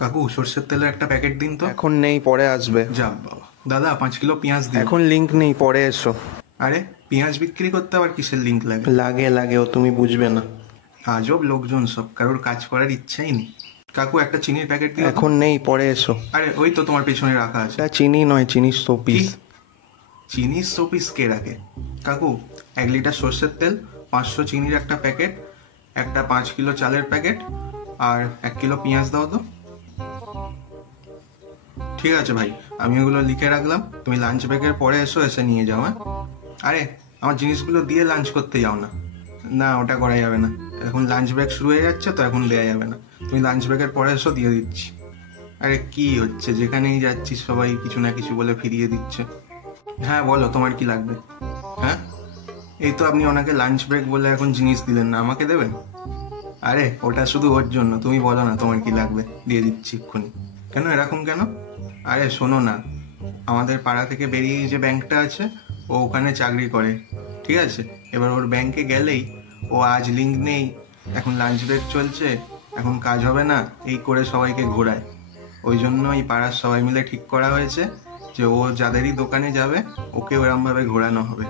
কাকু সর্ষের তেলের একটা প্যাকেট দিন তো। এখন নেই, পরে আসবে। যা বাবা। দাদা 5 কিলো পেঁয়াজ দিন। এখন লিংক নেই, পরে এসো। আরে পেঁয়াজ বিক্রি করতে আবার কিসের লিঙ্ক লাগে? লাগে, ও তুমি বুঝবে না। আজব লোকজন সব, কারোর কাজ করার ইচ্ছাই নেই। কাকু একটা চিনির প্যাকেট দিন। এখন নেই, পরে এসো। আরে ওই তো তোমার পেছনে রাখা আছে। এটা চিনি নয়, চিনি শোপিস। চিনির শোপিস কে রাখে? কাকু 1 লিটার সর্ষের তেল, 500 চিনির একটা প্যাকেট, একটা 5 কিলো চালের প্যাকেট, আর 1 কিলো পেঁয়াজ দাও তো। ঠিক আছে ভাই, আমি ওগুলো লিখে রাখলাম, তুমি লাঞ্চ ব্রেকের পরে এসো, এসে নিয়ে যাও। হ্যাঁ, আরে আমার জিনিসগুলো দিয়ে লাঞ্চ করতে যাও না। না, ওটা করা যাবে না, এখন লাঞ্চ ব্রেক শুরু হয়ে যাচ্ছে তো, এখন দেওয়া যাবে না। তুমি লাঞ্চ ব্রেকের পরে এসো, দিয়ে দিচ্ছি। আরে কি হচ্ছে, যেখানেই যাচ্ছি সবাই কিছু না কিছু বলে ফিরিয়ে দিচ্ছে। হ্যাঁ বলো, তোমার কি লাগবে? হ্যাঁ, এই তো আপনি ওনাকে লাঞ্চ ব্রেক বলে এখন জিনিস দিলেন না, আমাকে দেবেন? আরে ওটা শুধু ওর জন্য, তুমি বলো না তোমার কি লাগবে, দিয়ে দিচ্ছি এক্ষুনি। কেন এরকম কেন? আরে শোনো না, আমাদের পাড়া থেকে বেরিয়ে যে ব্যাংকটা আছে, ও ওখানে চাকরি করে, ঠিক আছে? এবার ওর ব্যাংকে গেলেই ও আজ লিঙ্ক নেই, এখন লাঞ্চ ব্রেক চলছে, এখন কাজ হবে না, এই করে সবাইকে ঘোরায়। ওই জন্য এই পাড়ার সবাই মিলে ঠিক করা হয়েছে যে ও যাদেরই দোকানে যাবে ওকে ওরমভাবে ঘোরানো হবে।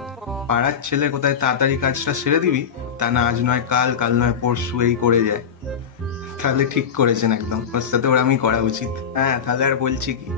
পাড়ার ছেলে কোথায় তাড়াতাড়ি কাজটা সেরে দিবি, তা না আজ নয় কাল, কাল নয় পরশু এই করে যায়। তাহলে ঠিক করেছেন একদম, ওর সাথে ওরমই করা উচিত। হ্যাঁ, তাহলে আর বলছি কি।